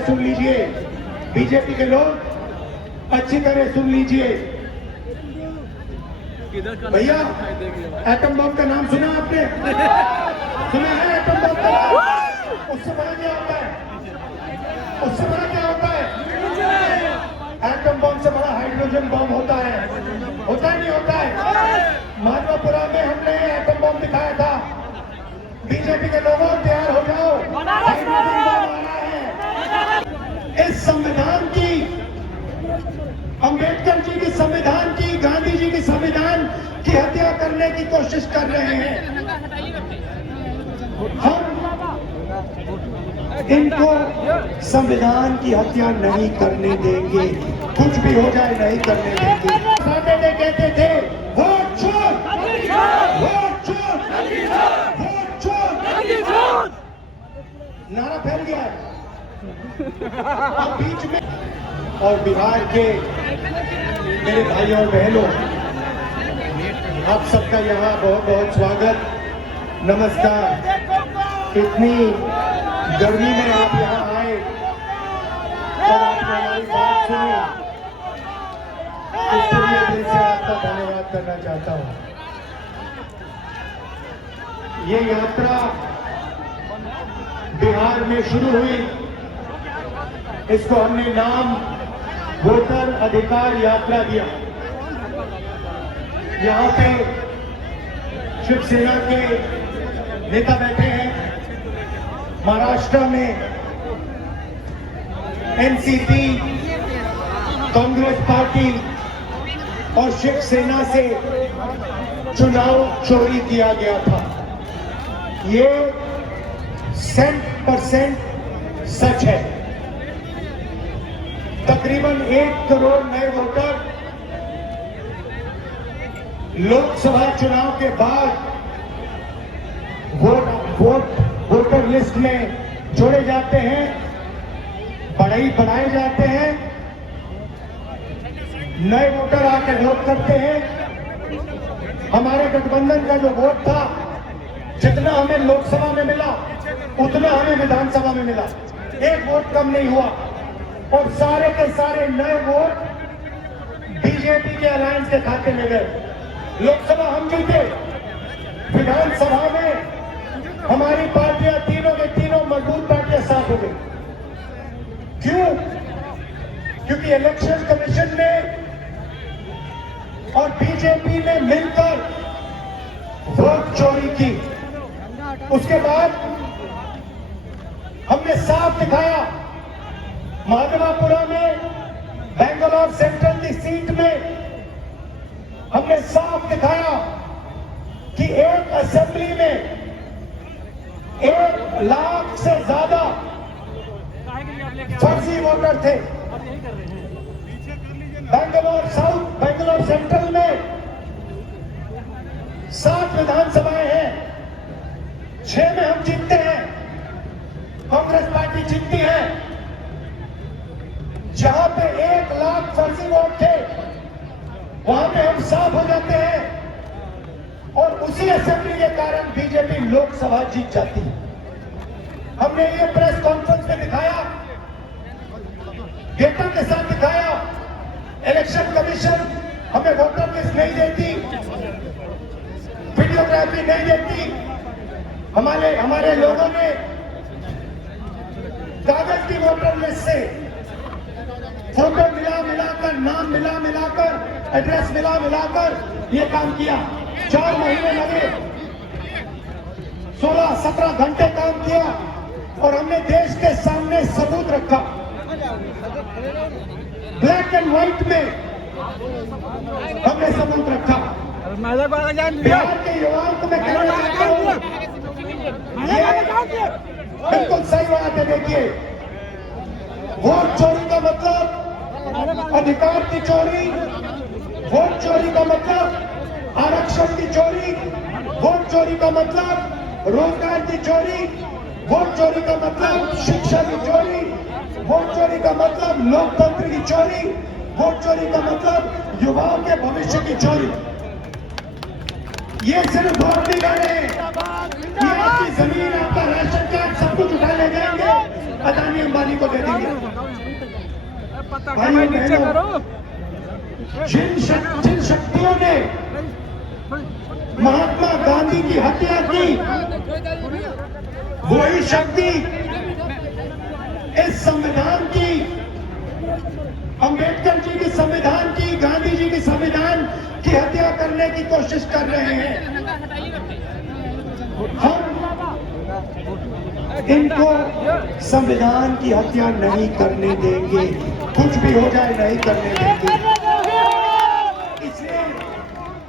सुन लीजिए, बीजेपी के लोग अच्छी तरह सुन लीजिए। भैया, एटम बम का नाम सुना आपने? सुना है एटम बम का नाम? उससे बड़ा क्या होता है? उससे बड़ा क्या होता है? एटम बम से बड़ा हाइड्रोजन बम होता है। होता है नहीं होता है? मानवपुरा में हमने एटम बम दिखाया था। बीजेपी के लोगों तैयार हो जाओ, हाइड्रोजन बम आ रहा है। इस संविधान की, अंबेडकर जी की संविधान की, गांधी जी की संविधान की हत्या करने की कोशिश कर रहे हैं। हम इनको संविधान की हत्या नहीं करने देंगे। कुछ भी हो जाए नहीं करने देंगे। कहते थे वोट चोर, वोट चोर, वोट चोर, नारा फैल गया है। अब बीच में और बिहार के मेरे भाइयों और बहनों, आप सबका यहाँ बहुत बहुत स्वागत, नमस्कार। इतनी गर्मी में आप यहाँ आए और आपने हमारी बात सुनी, इसके लिए दिल से आपका धन्यवाद करना चाहता हूँ। ये यात्रा बिहार में शुरू हुई, इसको हमने नाम वोटर अधिकार यात्रा दिया। यहाँ पे शिवसेना के नेता बैठे हैं, महाराष्ट्र में एनसीपी, कांग्रेस पार्टी और शिवसेना से चुनाव चोरी किया गया था। ये 100% सच है। तकरीबन 1 करोड़ नए वोटर लोकसभा चुनाव के बाद वोटर लिस्ट में जोड़े जाते हैं, बढ़ाए जाते हैं। नए वोटर आकर वोट करते हैं। हमारे गठबंधन का जो वोट था, जितना हमें लोकसभा में मिला उतना हमें विधानसभा में मिला। 1 वोट कम नहीं हुआ। और सारे के सारे नए वोट बीजेपी के अलायंस के खाते में गए। लोकसभा हम जीते, विधानसभा में हमारी पार्टियां तीनों के तीनों मजबूत पार्टियां साथ हो गई। क्यों? क्योंकि इलेक्शन कमीशन ने और बीजेपी ने मिलकर वोट चोरी की। उसके बाद हमने साफ दिखाया, माधवापुरा में बेंगलोर सेंट्रल की सीट में हमने साफ दिखाया कि एक असेंबली में 1 लाख से ज्यादा फर्जी वोटर थे। बेंगलोर साउथ, बेंगलोर सेंट्रल में 7 विधानसभाएं हैं, 6 में हम जीतते हैं, कांग्रेस पार्टी जीतती है। जहां पे 1 लाख फर्जी वोट थे, वहां पे हम साफ हो जाते हैं और उसी असेंबली के कारण बीजेपी लोकसभा जीत जाती है। हमने ये प्रेस कॉन्फ्रेंस में दिखाया, डेटा के साथ दिखाया। इलेक्शन कमीशन हमें वोटर लिस्ट नहीं देती, वीडियोग्राफी नहीं देती। हमारे लोगों ने कागज की वोटर लिस्ट से फोटो मिलाकर, नाम मिलाकर, एड्रेस मिलाकर ये काम किया। 4 महीने लगे, 16-17 घंटे काम किया और हमने देश के सामने सबूत रखा, ब्लैक एंड व्हाइट में हमने सबूत रखा। बिहार के युवाओं को मैं कहना चाहता हूं, बिल्कुल सही बात है। देखिए, वोट चोरी का मतलब अधिकार की चोरी, वोट चोरी का मतलब आरक्षण की चोरी, वोट चोरी का मतलब रोजगार की चोरी, वोट चोरी का मतलब शिक्षा की चोरी, वोट चोरी का मतलब लोकतंत्र की चोरी, वोट चोरी का मतलब युवाओं के भविष्य की चोरी। ये सिर्फ वोट नहीं कर रहे हैं, ये आपकी जमीन, आपका राशन कार्ड सब कुछ उठा ले जाएंगे। अदानी अंबानी को दे देंगे। भाइयों बहनों, जिन शक्तियों ने महात्मा गांधी की हत्या की, वही शक्ति इस संविधान की, अंबेडकर जी के संविधान की, गांधी जी के संविधान की हत्या करने की कोशिश कर रहे हैं। हम इनको संविधान की हत्या नहीं करने देंगे, कुछ भी हो जाए नहीं करने देंगे। इसलिए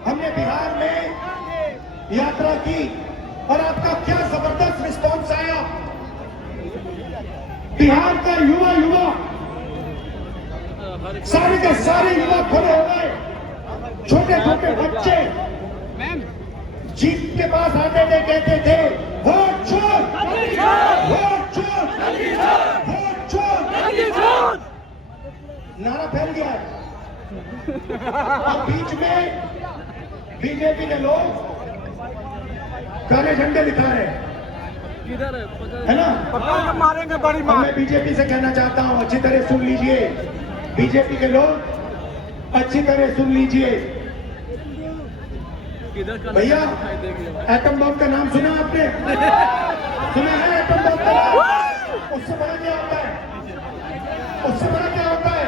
हमने बिहार में यात्रा की और आपका क्या जबरदस्त रिस्पॉन्स आया। बिहार का युवा सारे के सारे युवा खड़े हो गए, छोटे छोटे बच्चे जीप के पास आते थे, कहते थे वोट चोर, वोट चोर, वोट चोर, नारा फैल गया है। अब बीच में बीजेपी के लोग काले झंडे दिखा रहे हैं, है ना? मारेंगे बड़ी मार। मैं बीजेपी से कहना चाहता हूं, अच्छी तरह सुन लीजिए, बीजेपी के लोग अच्छी तरह सुन लीजिए। भैया, एटम बम का नाम सुना आपने? सुना है एटम बम का नाम? उससे बड़ा क्या होता है? उससे बड़ा क्या होता है?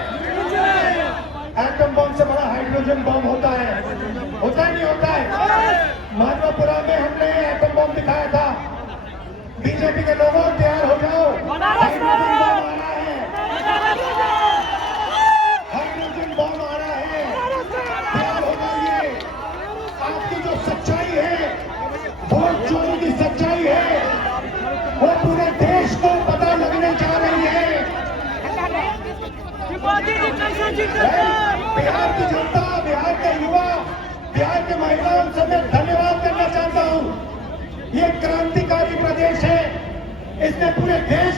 एटम बम से बड़ा हाइड्रोजन बम होता है। होता नहीं होता है? मानवपुरा में हमने एटम बम दिखाया था। बीजेपी के लोगों तैयार हो जाओ, हाइड्रोजन बम आ रहा है, हाइड्रोजन बम आ रहा है, तैयार हो जाइए। आपकी जो सच्चाई है, वोट चोरी की सच्चाई है, वो पूरे देश को पता लगने जा रही है। बिहार की जनता, बिहार के युवा, बिहार के महिलाओं से मैं धन्यवाद करना चाहता हूं। ये क्रांतिकारी प्रदेश है, इसने पूरे देश